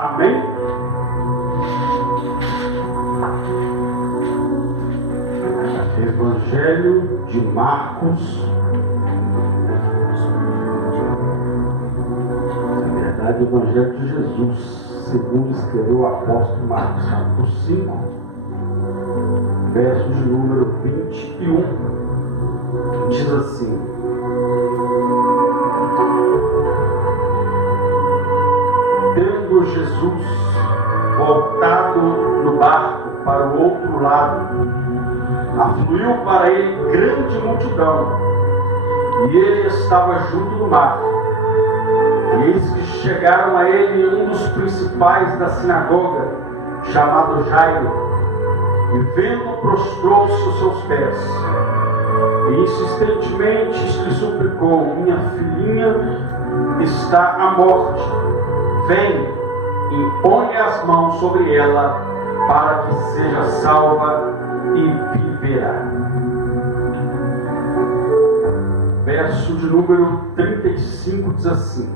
Amém? Evangelho de Marcos. Na verdade, o Evangelho de Jesus, segundo escreveu o apóstolo Marcos, capítulo 5, verso de número 21. Diz assim: tendo Jesus voltado no barco para o outro lado, afluiu para ele grande multidão, e ele estava junto do mar. E eis que chegaram a ele um dos principais da sinagoga, chamado Jairo, e vendo, prostrou-se aos seus pés, e insistentemente lhe suplicou: minha filhinha está à morte, vem, impõe as mãos sobre ela, para que seja salva e viverá. Verso de número 35 diz assim: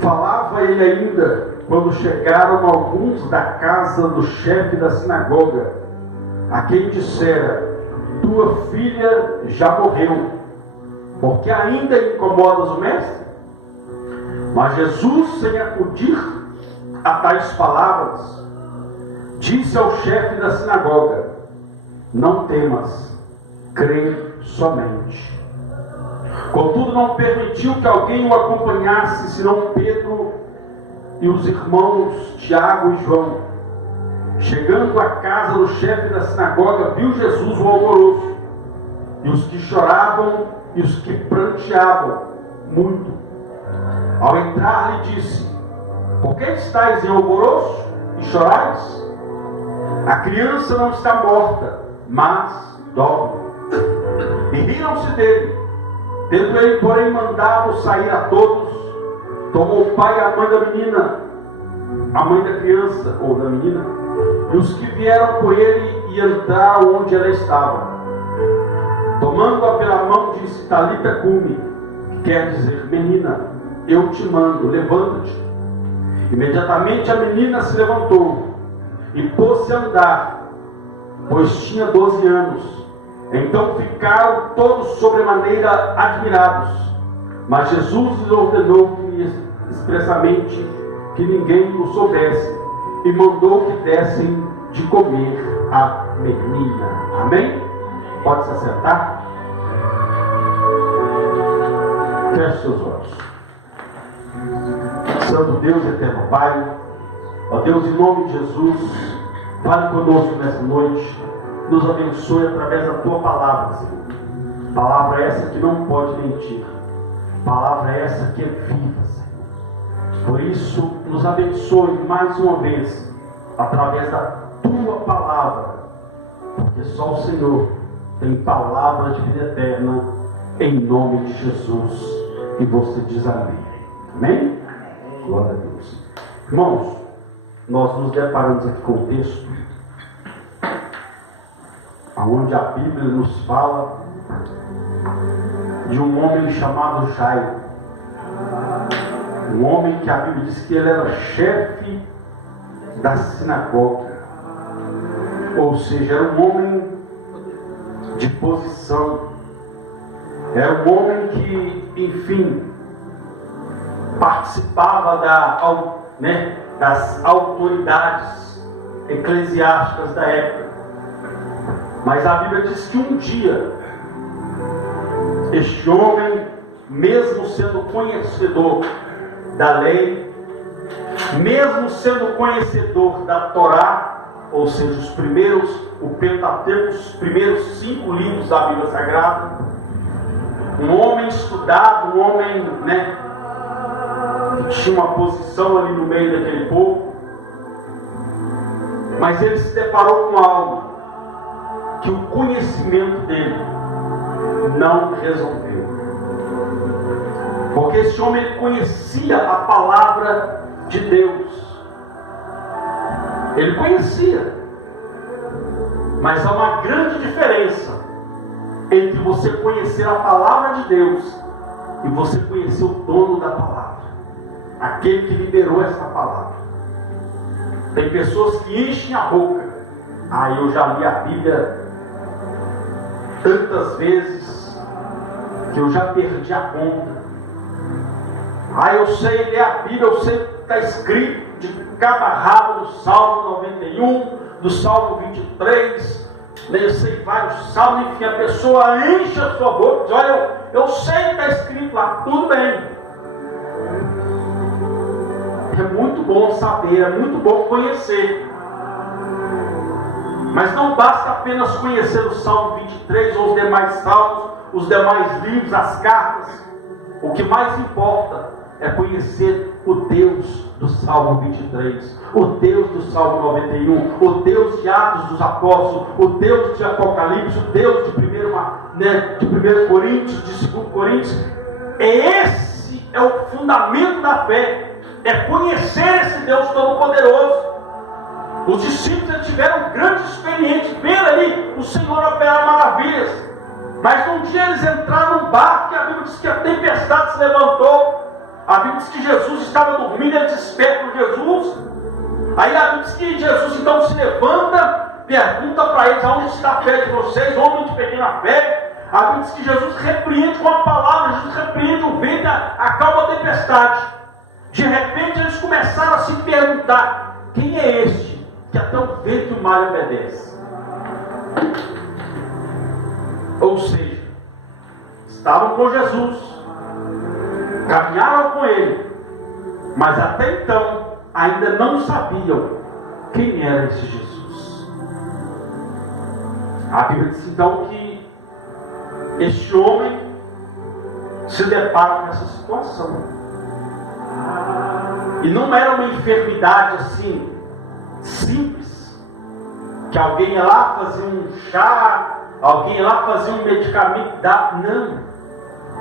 falava ele ainda, quando chegaram alguns da casa do chefe da sinagoga, a quem dissera: tua filha já morreu, porque ainda incomodas o mestre? Mas Jesus, sem acudir a tais palavras, disse ao chefe da sinagoga: não temas, crê somente. Contudo, não permitiu que alguém o acompanhasse, senão Pedro e os irmãos Tiago e João. Chegando à casa do chefe da sinagoga, viu Jesus o alvoroço, e os que choravam e os que pranteavam muito. Ao entrar, lhe disse: por que estáis em alvoroço e chorais? A criança não está morta, mas dorme. E riram-se dele. Tendo ele, porém, mandado sair a todos, tomou o pai e a mãe da menina, a mãe da criança, ou da menina, e os que vieram com ele, e entraram onde ela estava. Tomando-a pela mão, disse: Talita cumi, que quer dizer: menina, eu te mando, levanta-te. Imediatamente a menina se levantou e pôs-se a andar, pois tinha 12 anos. Então ficaram todos sobremaneira admirados. Mas Jesus lhes ordenou expressamente que ninguém o soubesse, e mandou que dessem de comer a menina. Amém? Pode se assentar? Feche seus olhos. Santo Deus, eterno Pai, ó Deus, em nome de Jesus, fale conosco nessa noite, nos abençoe através da Tua palavra, Senhor. Palavra essa que não pode mentir, palavra essa que é viva, Senhor. Por isso, nos abençoe mais uma vez, através da Tua palavra, porque só o Senhor tem palavra de vida eterna, em nome de Jesus. E você diz amém. Amém? Glória a Deus. Irmãos, nós nos deparamos aqui com o texto onde a Bíblia nos fala de um homem chamado Jairo. Um homem que a Bíblia diz que ele era chefe da sinagoga. Ou seja, era um homem de posição. Era um homem que, enfim, participava das autoridades eclesiásticas da época. Mas a Bíblia diz que um dia, este homem, mesmo sendo conhecedor da lei, mesmo sendo conhecedor da Torá, ou seja, o Pentateuco, os primeiros 5 livros da Bíblia Sagrada, um homem estudado, um homem, que tinha uma posição ali no meio daquele povo, mas ele se deparou com algo que o conhecimento dele não resolveu. Porque esse homem, ele conhecia a palavra de Deus. Ele conhecia. Mas há uma grande diferença entre você conhecer a palavra de Deus e você conhecer o dono da palavra, aquele que liberou essa palavra. Tem pessoas que enchem a boca. Eu já li a Bíblia tantas vezes que eu já perdi a conta. Eu sei ler a Bíblia, eu sei o que está escrito de cada rabo do Salmo 91, do Salmo 23, eu sei vários salmos. Enfim, a pessoa enche a sua boca e diz: olha, eu sei o que está escrito lá. Tudo bem. É muito bom saber, é muito bom conhecer. Mas não basta apenas conhecer o Salmo 23 ou os demais salmos, os demais livros, as cartas. O que mais importa é conhecer o Deus do Salmo 23, o Deus do Salmo 91, o Deus de Atos dos Apóstolos, o Deus de Apocalipse, o Deus de 1 Coríntios, de 2 Coríntios. Esse é o fundamento da fé. É conhecer esse Deus Todo-Poderoso. Os discípulos tiveram grande experiência, ver ali o Senhor operar maravilhas. Mas um dia eles entraram num barco, e a Bíblia diz que a tempestade se levantou. A Bíblia diz que Jesus estava dormindo, eles despertam Jesus. Aí a Bíblia diz que Jesus então se levanta, pergunta para eles: aonde está a fé de vocês, homem de pequena fé? A Bíblia diz que Jesus repreende com a palavra, Jesus repreende o vento, acalma a tempestade. De repente eles começaram a se perguntar: quem é este que até o vento e o mar obedece? Ou seja, estavam com Jesus, caminharam com ele, mas até então ainda não sabiam quem era esse Jesus. A Bíblia diz então que este homem se depara com essa situação. E não era uma enfermidade assim simples, que alguém ia lá fazer um chá, alguém ia lá fazer um medicamento, não.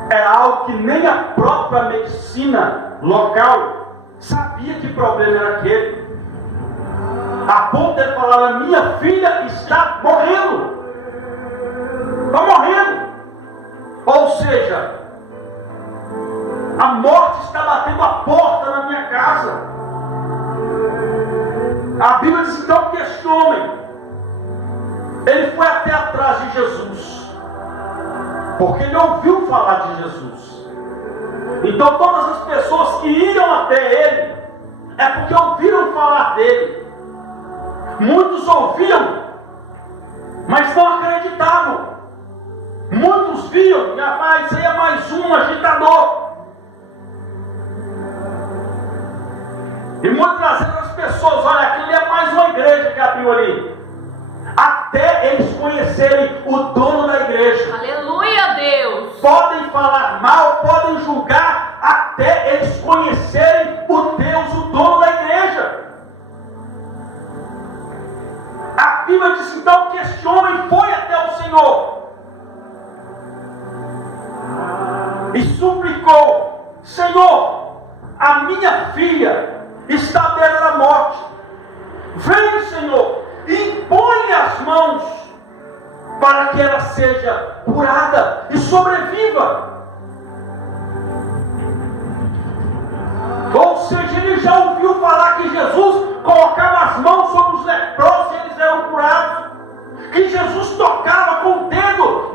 Era algo que nem a própria medicina local sabia que problema era aquele. A ponto de falar: a minha filha está morrendo. Está morrendo. Ou seja, a morte está batendo a porta na minha casa. A Bíblia diz então que este homem, ele foi até atrás de Jesus, porque ele ouviu falar de Jesus. Então todas as pessoas que iam até ele, é porque ouviram falar dele. Muitos ouviam, mas não acreditavam. Muitos viam: isso aí é mais um agitador. E muitas vezes as pessoas: olha, aquilo é mais uma igreja que abriu ali. Até eles conhecerem o dono da igreja. Aleluia, Deus! Podem falar mal, podem julgar, até eles conhecerem o Deus, o dono da igreja. A Bíblia diz então que este homem foi até o Senhor e suplicou: Senhor, a minha filha está à beira da morte. Vem, Senhor, e impõe as mãos para que ela seja curada e sobreviva. Ou seja, ele já ouviu falar que Jesus colocava as mãos sobre os leprosos e eles eram curados. Que Jesus tocava com o dedo,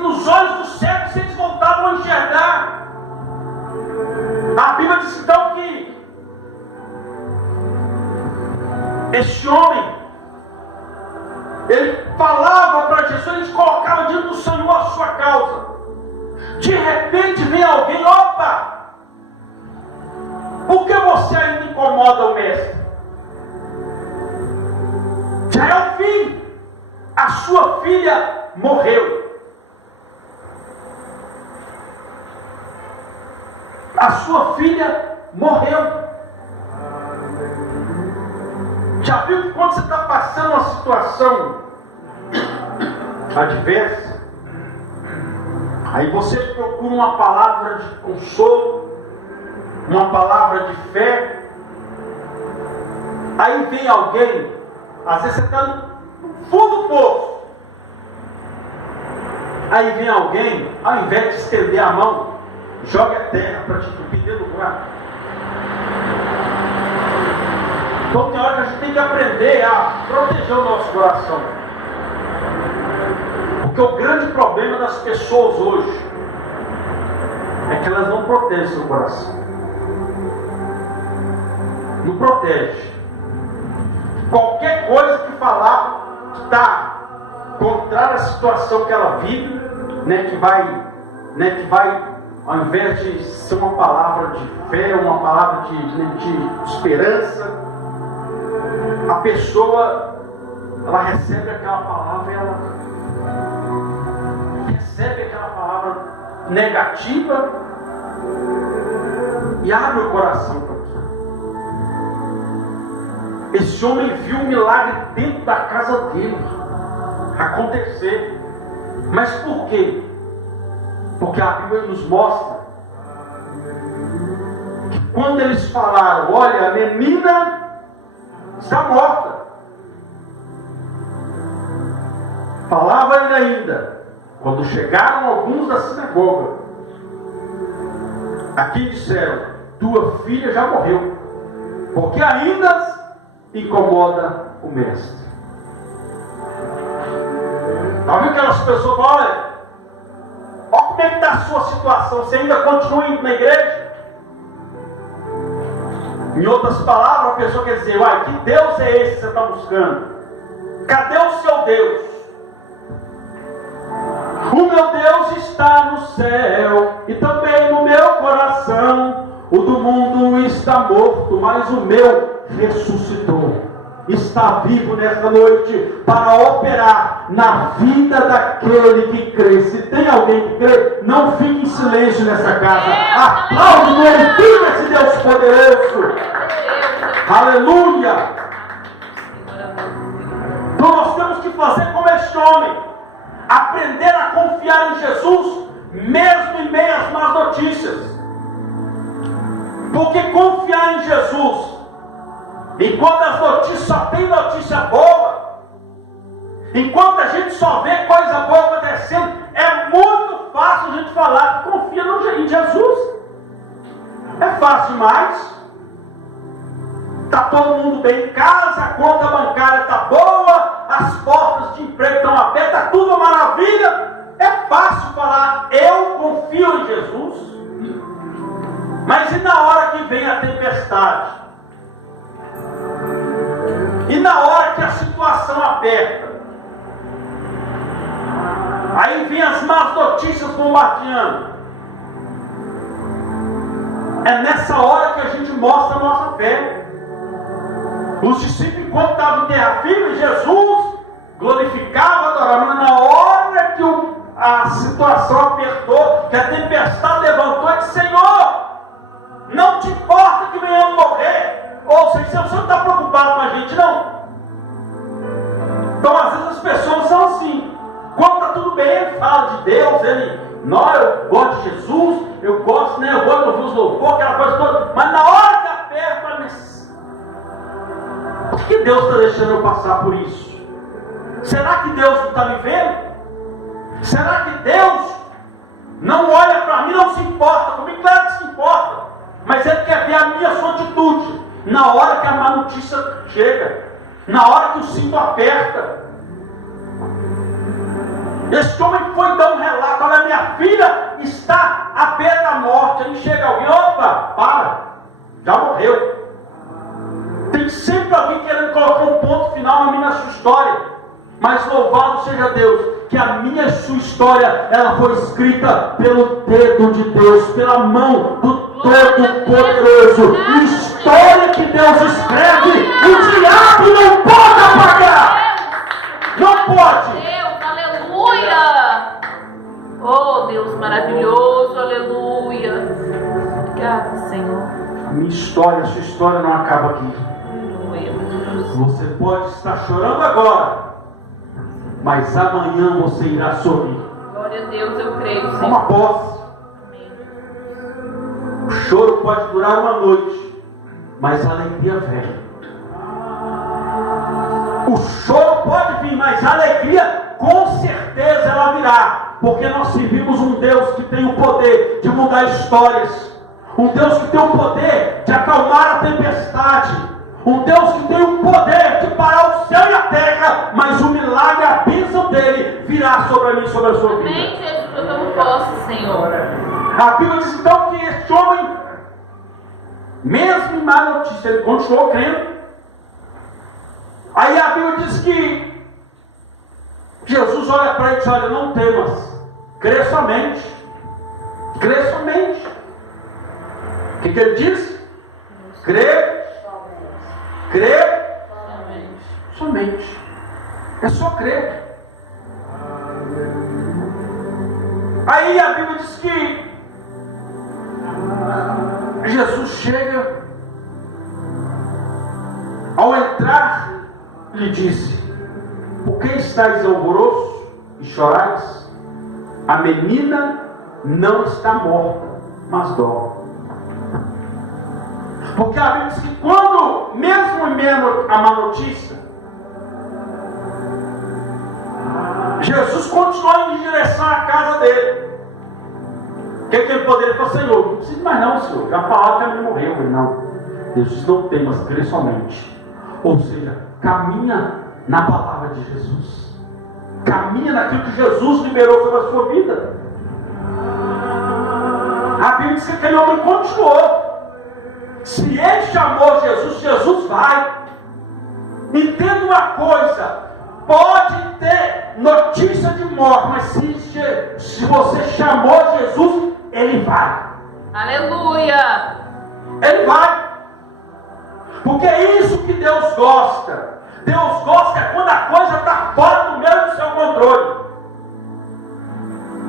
nos olhos dos cegos e eles voltavam a enxergar. A Bíblia diz então que este homem, ele falava para Jesus, ele colocava diante do Senhor a sua causa. De repente vem alguém: opa! Por que você ainda incomoda o mestre? Já é o fim. A sua filha morreu. A sua filha morreu. Já viu que quando você está passando uma situação adversa, aí você procura uma palavra de consolo, uma palavra de fé. Aí vem alguém, às vezes você está no fundo do poço. Aí vem alguém, ao invés de estender a mão, jogue a terra para te entupir lugar. Então tem hora que a gente tem que aprender a proteger o nosso coração. Porque o grande problema das pessoas hoje é que elas não protegem o coração. Não protege. Qualquer coisa que falar que está contrária à situação que ela vive, que vai, ao invés de ser uma palavra de fé, uma palavra de esperança, a pessoa, ela recebe aquela palavra e ela recebe aquela palavra negativa e abre o coração para aquilo. Esse homem viu um milagre dentro da casa dele acontecer. Mas por quê? Porque a Bíblia nos mostra que quando eles falaram, olha, a menina está morta. Falava ele ainda, quando chegaram alguns da sinagoga, aqui disseram, tua filha já morreu, porque ainda incomoda o mestre. Está vendo aquelas pessoas falam, olha como é que está a sua situação, você ainda continua indo na igreja? Em outras palavras, a pessoa quer dizer, uai, que Deus é esse que você está buscando? Cadê o seu Deus? O meu Deus está no céu e também no meu coração. O do mundo está morto, mas o meu ressuscitou. Está vivo nesta noite para operar na vida daquele que crê. Se tem alguém que crê, não fique em silêncio nessa casa. Aplaude, glorifique esse Deus poderoso. Aleluia. Então nós temos que fazer como este homem, aprender a confiar em Jesus, mesmo em meio às más notícias. Porque confiar em Jesus, enquanto as notícias só tem notícia boa, enquanto a gente só vê coisa boa acontecendo, é muito fácil a gente falar que confia em Jesus. É fácil demais. Está todo mundo bem em casa, a conta bancária está boa, as portas de emprego estão abertas, está tudo uma maravilha. É fácil falar, eu confio em Jesus. Mas e na hora que vem a tempestade? E na hora que a situação aperta? Aí vem as más notícias bombardeando. É nessa hora que a gente mostra a nossa fé. Os discípulos, enquanto estavam em terra firme, Jesus glorificava, adorava. Mas na hora que a situação apertou, que a tempestade levantou, e disse, Senhor, não te importa que venhamos morrer? Ou seja, você não está preocupado com a gente, não? Então, às vezes as pessoas são assim. Quando está tudo bem, ele fala de Deus, não, eu gosto de Jesus, eu gosto de ouvir os louvores, aquela coisa toda. Mas na hora que aperta, por que Deus está deixando eu passar por isso? Será que Deus não está me vendo? Será que Deus não olha para mim, não se importa comigo? Claro que se importa, mas Ele quer ver a minha atitude na hora que a má notícia chega, na hora que o cinto aperta. Esse homem foi dar um relato, olha, minha filha está à beira da morte. Aí chega alguém, opa, para, já morreu. Tem sempre alguém querendo colocar um ponto final na minha sua história. Mas louvado seja Deus, que a minha e sua história, ela foi escrita pelo dedo de Deus, pela mão do Todo-Poderoso. História que Deus escreve, o diabo não pode apagar. Não pode. Deus, aleluia. Oh, Deus maravilhoso, aleluia. Obrigada, Senhor. A minha história, a sua história não acaba aqui. Você pode estar chorando agora, mas amanhã você irá sorrir. Glória a Deus, eu creio, Senhor. Uma posse. O choro pode durar uma noite, mas a alegria vem. O choro pode vir, mas a alegria com certeza ela virá. Porque nós servimos um Deus que tem o poder de mudar histórias. Um Deus que tem o poder de acalmar a tempestade. Um Deus que tem o poder de parar o céu e a terra. Mas o milagre, a bênção dele virá sobre a mim e sobre a sua vida. Amém, Jesus, eu tomo posse, Senhor. A Bíblia diz então que este homem, mesmo em má notícia, ele continuou crendo. Aí a Bíblia diz que Jesus olha para ele e diz: olha, não temas, crê somente. Crê somente. O que ele diz? Crê. Crê somente. É só crer. Aí a Bíblia diz que Jesus chega, ao entrar, lhe disse: por que estáis alvoroço e chorais? A menina não está morta, mas dorme. Porque a Bíblia diz que quando, mesmo em meio à má notícia, Jesus continuou em direção à casa dele. O que ele poderia falar? Senhor, não precisa mais não, Senhor. Já falaram que a menina morreu. Ele não. Jesus não tem, mas crê somente. Ou seja, caminha na palavra de Jesus. Caminha naquilo que Jesus liberou sobre a sua vida. A Bíblia diz que aquele homem continuou. Se ele chamou Jesus, Jesus vai. Entenda uma coisa: pode ter notícia de morte, mas se você chamou Jesus, ele vai. Aleluia! Ele vai. Porque é isso que Deus gosta. Deus gosta quando a coisa está fora do meio do seu controle.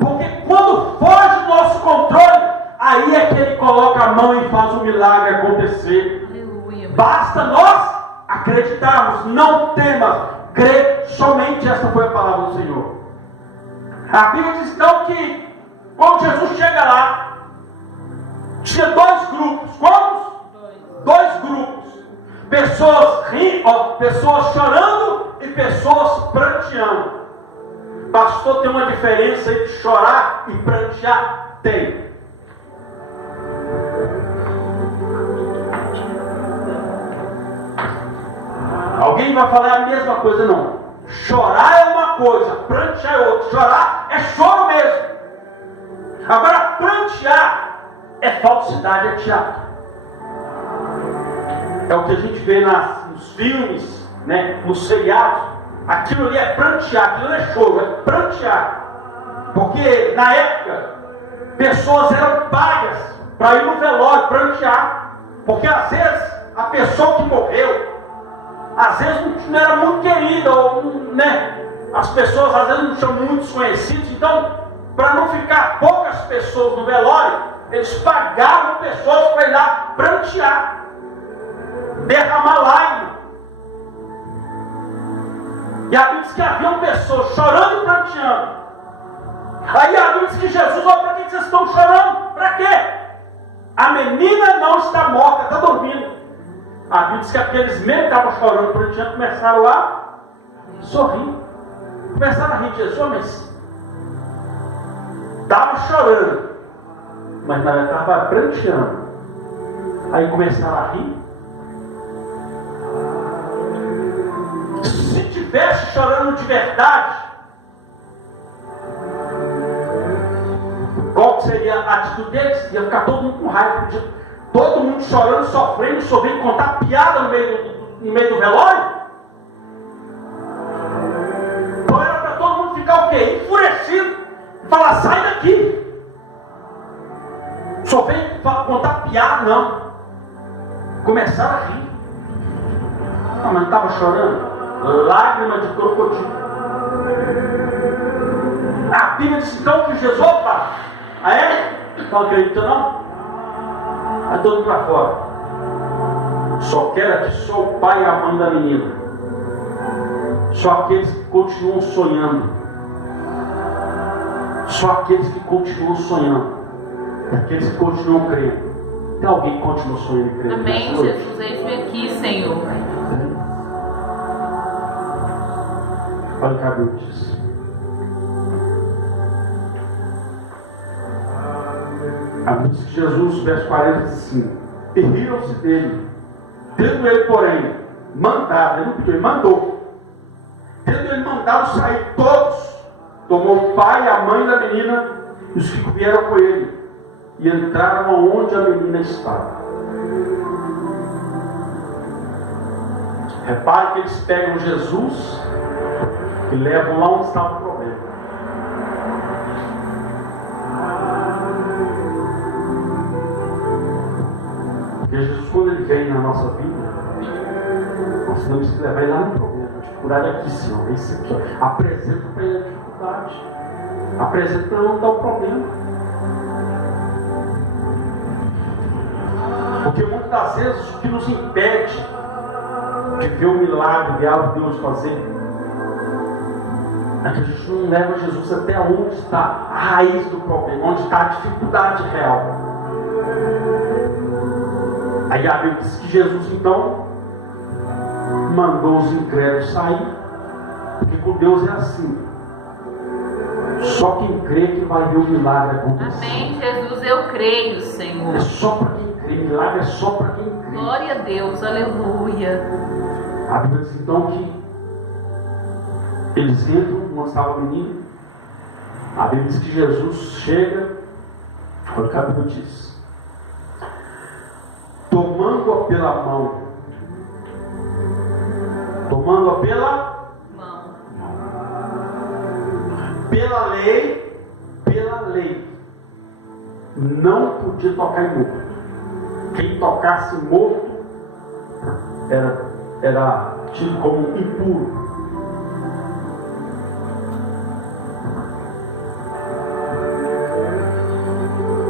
Porque quando foge do nosso controle, aí é que ele coloca a mão e faz o milagre acontecer. Aleluia. Basta nós acreditarmos, não temas, crê somente. Essa foi a palavra do Senhor. A Bíblia diz então que quando Jesus chega lá, tinha dois grupos. Quantos? Dois grupos. Pessoas chorando e pessoas pranteando. Pastor, tem uma diferença entre chorar e prantear? Tem. Alguém vai falar a mesma coisa? Não. Chorar é uma coisa, prantear é outra. Chorar é choro mesmo. Agora, prantear é falsidade, é teatro. É o que a gente vê nos filmes, né, nos seriados. Aquilo ali é prantear, aquilo não é choro, é prantear. Porque na época, pessoas eram pagas para ir no velório prantear. Porque às vezes a pessoa que morreu, às vezes não era muito querida, ou, né? As pessoas às vezes não tinham muitos conhecidos. Então, para não ficar poucas pessoas no velório, eles pagavam pessoas para ir lá prantear, derramar lágrimas. E a Bíblia diz que haviam pessoas chorando e pranteando. Aí a Bíblia diz que Jesus: olha, para que vocês estão chorando? Para quê? A menina não está morta, está dormindo. A Bíblia diz que aqueles mesmos que estavam chorando, pranteando, começaram a sorrir. Começaram a rir de Jesus, mas estavam chorando, mas na verdade estava pranteando. Aí começaram a rir. Se tivesse chorando de verdade, qual seria a atitude deles? Ia ficar todo mundo com raiva. Todo mundo chorando, sofrendo, só vem contar piada no meio do velório. Então era para todo mundo ficar o quê? Enfurecido. E falar: sai daqui. Só vem contar piada, não. Começaram a rir. Não, mas não estava chorando. Lágrima de crocodilo. A Bíblia diz então que Jesus: opa, não acredita não? Vai todo mundo para fora. Só quero aqui só o pai e a mãe da menina. Só aqueles que continuam sonhando. Só aqueles que continuam sonhando. E aqueles que continuam crendo. Tem alguém que continua sonhando e crendo? Amém, Jesus. Eis-me aqui, Senhor. Olha o que a Bíblia diz. A Bíblia diz que Jesus, verso 40, diz assim: e riram-se dele, tendo ele, porém, mandado, ele não pediu, ele mandou, tendo ele mandado sair todos, tomou o pai e a mãe da menina e os que vieram com ele, e entraram aonde a menina estava. Repare que eles pegam Jesus e levam lá onde estava o problema. Porque Jesus, quando ele vem na nossa vida, nós temos que levar ele lá no problema. Dificuldade aqui, Senhor, é isso aqui. Apresenta para ele a dificuldade. Apresenta para ele não dar o problema. Porque muitas das vezes o que nos impede de ver o milagre, ver algo de Deus fazer, é que a gente não leva Jesus até onde está a raiz do problema, onde está a dificuldade real. Aí a Bíblia diz que Jesus então mandou os incrédulos sair, porque com Deus é assim. Só quem crê que vai ver o milagre acontecer. Amém, Jesus, eu creio, Senhor. É só para quem crê, milagre é só para quem crê. Glória a Deus, aleluia. A Bíblia diz então que eles entram, onde estava o menino. A Bíblia diz que Jesus chega, olha o que a Bíblia diz: tomando-a pela mão, tomando-a pela Mão. pela lei, não podia tocar em morto. Quem tocasse morto era tido como impuro.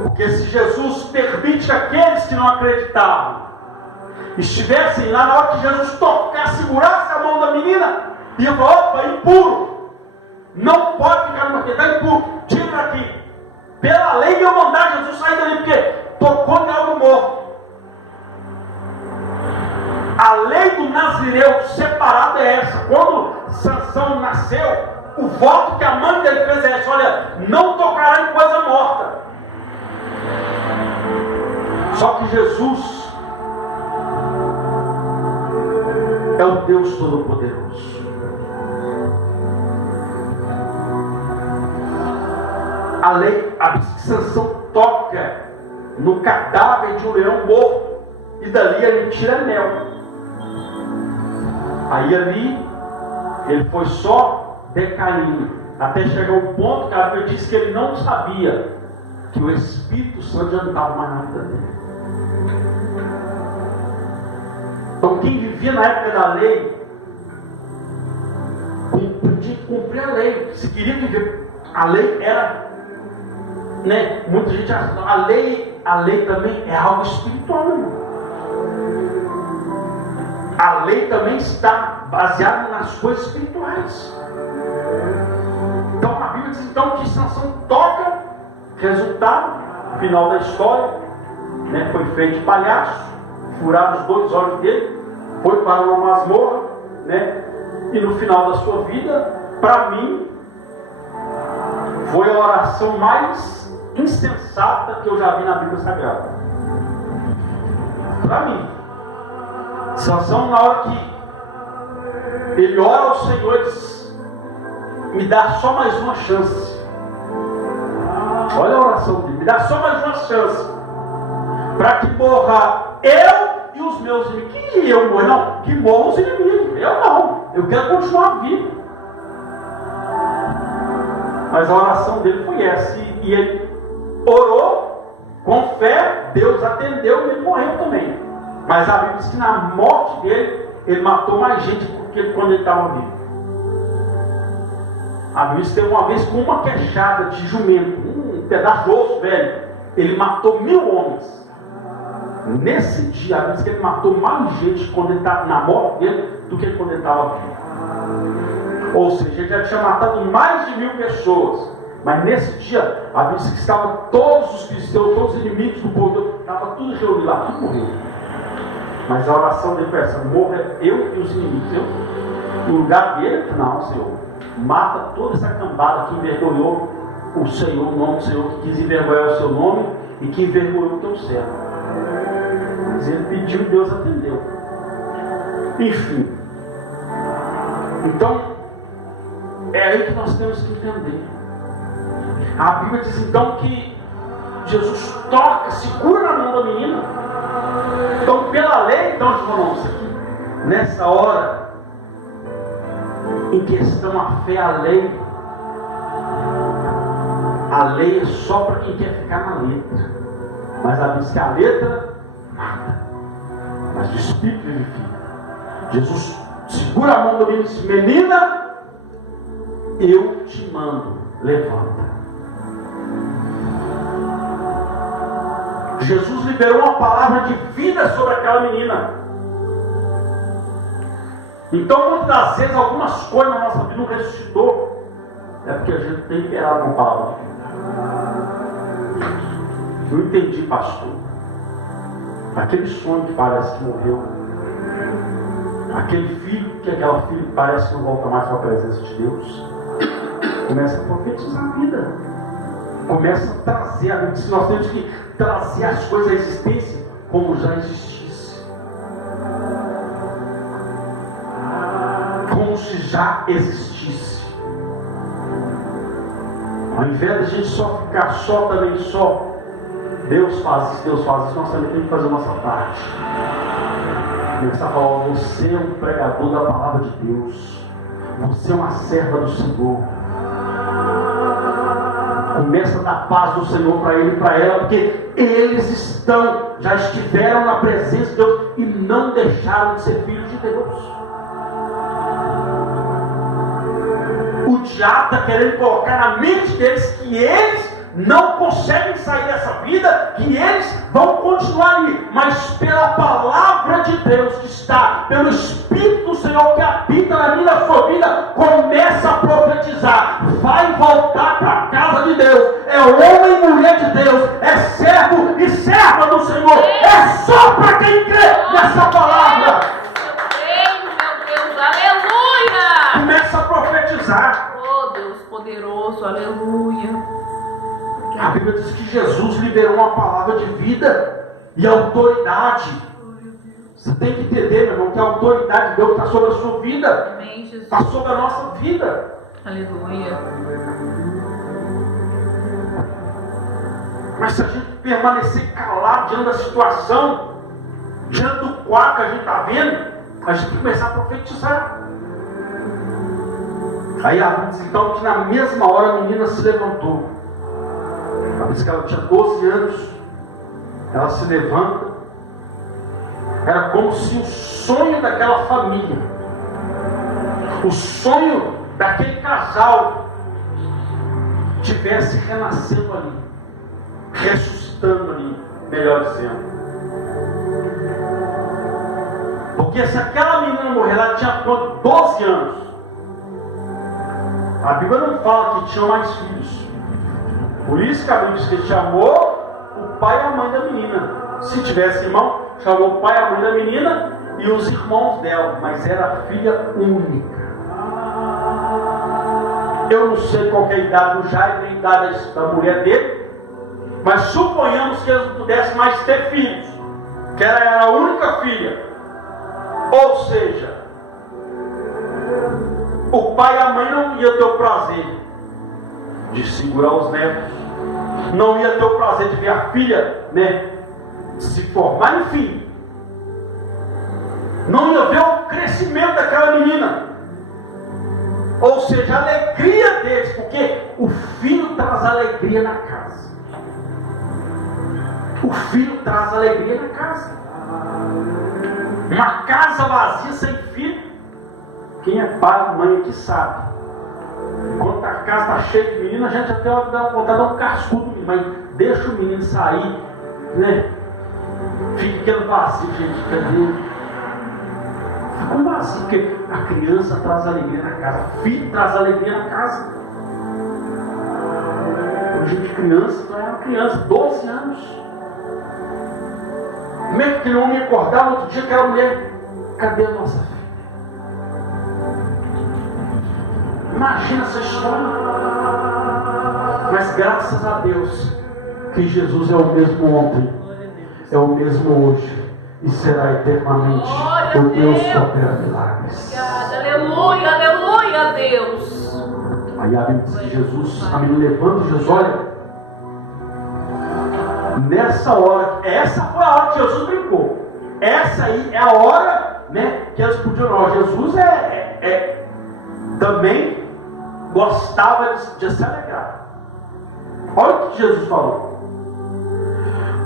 Porque se Jesus permite que aqueles que não acreditavam estivessem lá, na hora que Jesus tocasse, segurasse a mão da menina, ia falar: opa, impuro, não pode ficar no marquete, está impuro, tira daqui. Pela lei eu mandar Jesus sair dali, porque tocou em algo morto. A lei do Nazireu separada é essa. Quando Sansão nasceu, o voto que a mãe dele fez é essa: olha, não tocará em coisa morta. Só que Jesus é o Deus Todo-Poderoso. A lei, a Sansão toca no cadáver de um leão morto, e dali ele tira mel. Aí ali ele foi só decaindo, até chegar ao ponto que a Bíblia diz que ele não sabia que o Espírito Santo já não estava mais na vida dele. Então quem vivia na época da lei tinha que cumprir a lei. Se queria viver, a lei era, né? Muita gente acha que a lei também é algo espiritual, irmão. A lei também está baseada nas coisas espirituais. Então a Bíblia diz então que Sansão toca, resultado, final da história, né? Foi feito de palhaço, furaram os 2 olhos dele, foi para uma masmorra, né? E no final da sua vida, para mim, foi a oração mais insensata que eu já vi na Bíblia Sagrada. Para mim, Sansão, na hora que ele ora ao Senhor, diz: me dá só mais uma chance. Olha a oração dele: me dá só mais uma chance, para que morra eu e os meus inimigos. Que eu morro? Não, que morram os inimigos. Eu não, eu quero continuar vivo. Mas a oração dele foi essa, e ele orou com fé, Deus atendeu e ele morreu também. Mas a Bíblia diz que na morte dele, ele matou mais gente do que quando ele estava vivo. A Bíblia diz que uma vez, com uma queixada de jumento, um pedaço de osso velho, ele matou 1000 homens. Nesse dia, a Bíblia diz que ele matou mais gente quando ele estava na morte dele do que quando ele estava vivo. Ou seja, ele já tinha matado mais de 1000 pessoas. Mas nesse dia, a Bíblia diz que estavam todos os cristãos, todos os inimigos do povo, estava tudo reunido lá, tudo morreu. Mas a oração dele foi essa: morra eu e os inimigos. Eu, no lugar dele, não, Senhor, mata toda essa cambada que envergonhou o Senhor, o nome do Senhor, que quis envergonhar o seu nome e que envergonhou o teu servo. Mas ele pediu e Deus atendeu. Enfim. Então, é aí que nós temos que entender. A Bíblia diz então que Jesus toca, segura na mão da menina. Então, pela lei, então, irmãos, aqui, nessa hora, em questão a fé, a lei é só para quem quer ficar na letra. Mas a Bíblia diz que a letra mata, mas o Espírito vivifica. Jesus segura a mão do menino e diz: menina, eu te mando, levanta. Jesus liberou uma palavra de vida sobre aquela menina. Então, muitas das vezes, algumas coisas na nossa vida não ressuscitou. É porque a gente tem liberado uma palavra de vida. Eu entendi, pastor. Aquele sonho que parece que morreu. Aquele filho, que aquela filha que parece que não volta mais para a presença de Deus. Começa a profetizar a vida. Começa a trazer a vida. Nós temos que trazer as coisas à existência como já existisse. Como se já existisse. Ao invés de a gente só ficar só, Deus faz isso, nós também temos que fazer a nossa parte. Começar a falar: você é um pregador da palavra de Deus. Você é uma serva do Senhor. Começa a dar paz do Senhor para ele e para ela, porque eles já estiveram na presença de Deus e não deixaram de ser filhos de Deus. O diabo está querendo colocar na mente deles que eles não conseguem sair dessa vida, que eles vão continuar ali, mas pela palavra de Deus que está, pelo Espírito do Senhor que habita na minha sua vida, começa a profetizar: vai voltar para a casa de Deus, é homem e mulher de Deus, é servo e serva do Senhor, é só para quem crê nessa palavra. Meu Deus, aleluia! Começa a profetizar. Oh Deus poderoso, aleluia. A Bíblia diz que Jesus liberou uma palavra de vida e autoridade. Você tem que entender, meu irmão, que a autoridade de Deus está sobre a sua vida. Amém, Jesus. Está sobre a nossa vida. Aleluia. Mas se a gente permanecer calado diante da situação, diante do quadro que a gente está vendo, a gente tem que começar a profetizar. Aí a Bíblia diz então que na mesma hora a menina se levantou. Ela disse que ela tinha 12 anos. Ela se levanta. Era como se o sonho daquela família, o sonho daquele casal, tivesse renascendo ali, ressuscitando ali, melhor dizendo. Porque se aquela menina morrer, ela tinha 12 anos. A Bíblia não fala que tinham mais filhos. Por isso que a Bíblia diz que chamou o pai e a mãe da menina. Se tivesse irmão, chamou o pai e a mãe da menina e os irmãos dela. Mas era filha única. Eu não sei qual é a idade do Jairo, nem a idade da mulher dele. Mas suponhamos que eles não pudessem mais ter filhos. Que ela era a única filha. Ou seja, o pai e a mãe não iam ter o prazer de segurar os netos, não ia ter o prazer de ver a filha, se formar, enfim, não ia ver o crescimento daquela menina, ou seja, a alegria deles, porque o filho traz alegria na casa. O filho traz alegria na casa. Uma casa vazia sem filho, quem é pai e mãe que sabe. Quando a casa está cheia de menino, a gente até dá vontade de dar um cascudo, mas deixa o menino sair, Fica aquele vazio, gente, cadê? Fica um vazio, porque a criança traz alegria na casa, o filho traz alegria na casa. Hoje de criança, não era uma criança, 12 anos. Como é que aquele homem ia acordar no outro dia, aquela mulher? Cadê a nossa filha? Imagina essa história. Mas graças a Deus, que Jesus é o mesmo ontem, é o mesmo hoje e será eternamente Glória o a Deus que Deus. opera milagres. Obrigada. Aleluia, aleluia, Deus. Aí a Bíblia diz que Jesus, a menina levanta, Jesus, olha, nessa hora, essa foi a hora que Jesus brincou. Essa aí é a hora, né, que eles podiam não. Jesus também gostava de se alegrar. Olha o que Jesus falou.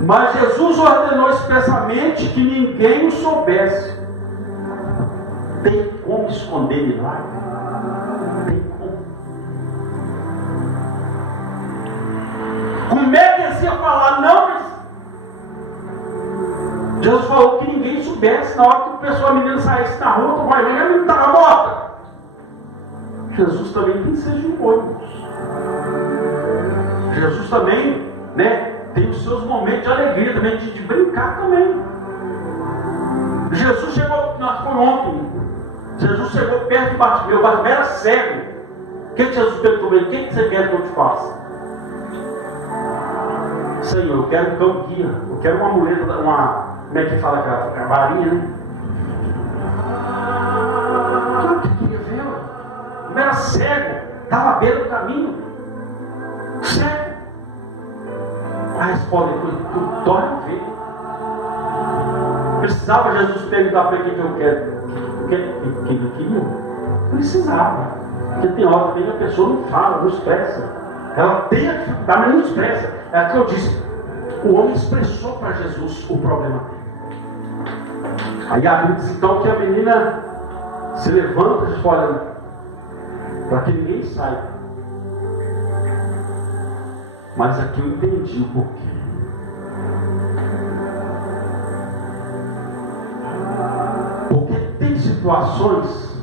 Mas Jesus ordenou expressamente que ninguém o soubesse. Tem como esconder milagre? Tem como? Como é que eles iam falar? Não, mas Jesus falou que ninguém soubesse. Na hora que a menina saísse na rua, vai ver, ela não estava morta. Jesus também tem seja de ônibus. Jesus também, né, tem os seus momentos de alegria também, de brincar também. Jesus chegou, foi ontem, Jesus chegou perto de Bartimeu. Bartimeu era cego. O que Jesus perguntou a ele? O que você quer que eu te faça? Senhor, eu quero um cão guia, eu quero uma muleta, como é que fala aquela varinha, né? O que queria ver? Ele era cego, estava à beira do caminho. Cego. A resposta foi: tu torna a ver. Precisava Jesus perguntar para quem que eu quero? O que ele queria? Precisava. Porque tem hora também que a pessoa não fala, não expressa. Ela tem a dificuldade, mas não expressa. É o que eu disse. O homem expressou para Jesus o problema dele. Aí a Bíblia diz então que a menina se levanta e diz: olha, para que ninguém saiba. Mas aqui eu entendi o porquê. Porque tem situações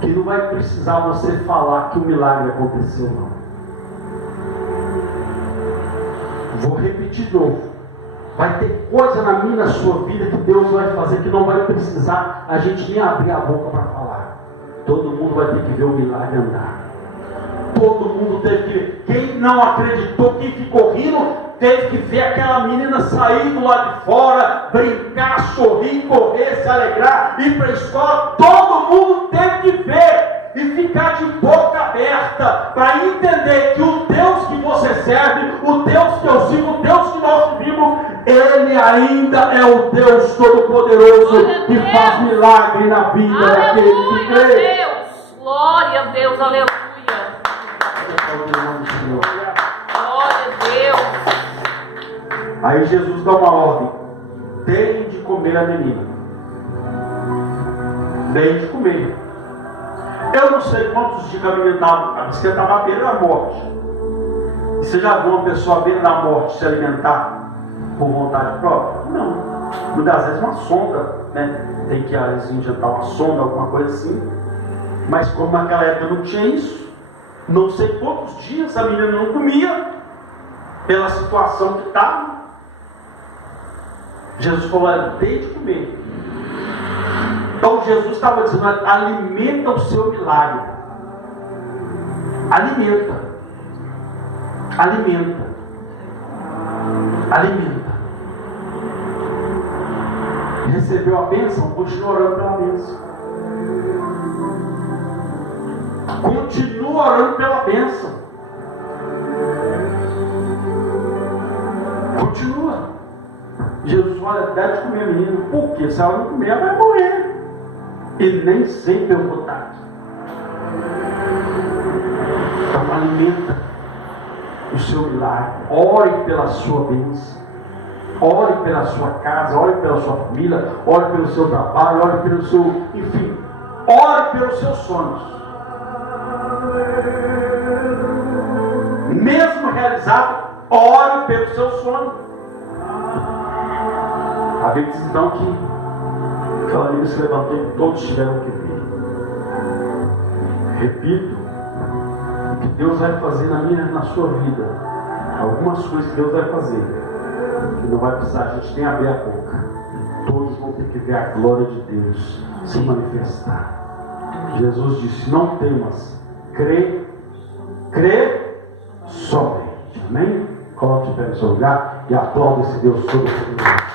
que não vai precisar você falar que o milagre aconteceu, não. Vou repetir de novo. Vai ter coisa na minha, na sua vida, que Deus vai fazer que não vai precisar a gente nem abrir a boca para falar. Todo mundo vai ter que ver o milagre andar. Todo mundo teve que ver. Quem não acreditou, quem ficou rindo, teve que ver aquela menina sair do lado de fora, brincar, sorrir, correr, se alegrar, ir para a escola. Todo mundo teve que ver e ficar de boca aberta para entender que o Deus que você serve, o Deus que eu sigo, o Deus que nós servimos, Ele ainda é o Deus Todo-Poderoso que faz milagre na vida daquele que crê. Aleluia, Deus. Glória a Deus, aleluia. Glória a Deus. Aí Jesus dá uma ordem: deem de comer a menina. Deem de comer. Eu não sei quantos dias a menina estava à beira da morte. E você já viu uma pessoa à beira da morte se alimentar por vontade própria? Não. Muitas vezes uma sonda, né? Tem que injetar uma sonda, alguma coisa assim. Mas como naquela época não tinha isso, não sei quantos dias a menina não comia, pela situação que estava. Jesus falou: dê de comer. Então Jesus estava dizendo: alimenta o seu milagre. Alimenta. Alimenta. Alimenta. Recebeu a bênção? Continua orando pela bênção. Continua orando pela bênção. Continua. Jesus fala: dá de comer a menina. Por quê? Se ela não comer, ela vai morrer. E nem sempre eu vou estar aqui. Então alimenta o seu milagre. Ore pela sua bênção. Ore pela sua casa. Ore pela sua família. Ore pelo seu trabalho. Ore pelo seu... Enfim. Ore pelos seus sonhos. Mesmo realizado, ore pelo seu sonho. A Bíblia diz então que aquela menina se levantou e todos tiveram que ver. Repito, o que Deus vai fazer na sua vida, algumas coisas que Deus vai fazer, que não vai precisar a gente nem abrir a boca. Todos vão ter que ver a glória de Deus se manifestar. Jesus disse: não temas, crê somente. Amém? Coloque de pé no seu lugar e aplauda esse Deus todo-poderoso.